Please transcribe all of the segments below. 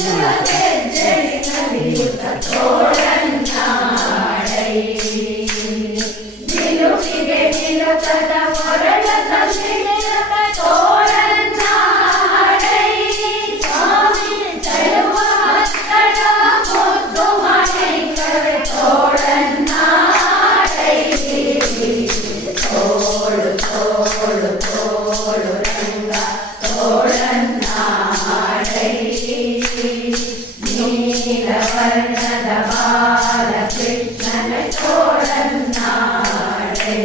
తోడన్నాడై నిలుచివే నిలుచదా जय जय श्री कृष्ण चोरन नाळे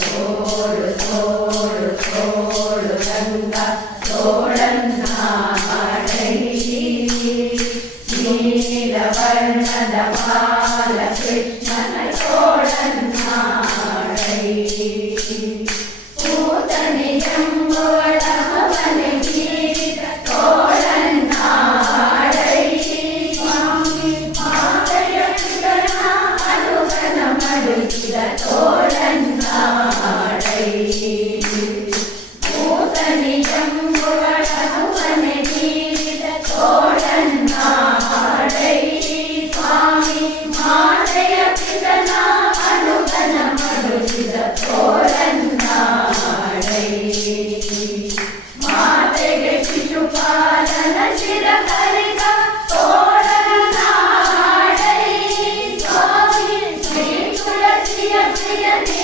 चोर चोर चोर हनुमंत Yeah.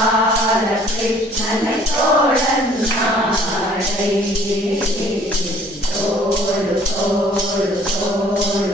தோழன் தோழு தோழு தோழு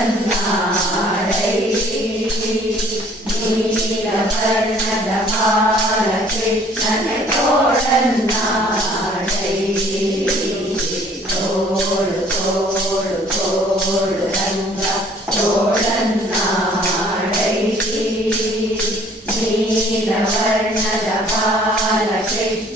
अन्धा राई निशिधर वर्णदहार चक्षुने तोडन्ना राई तोड तोड तोड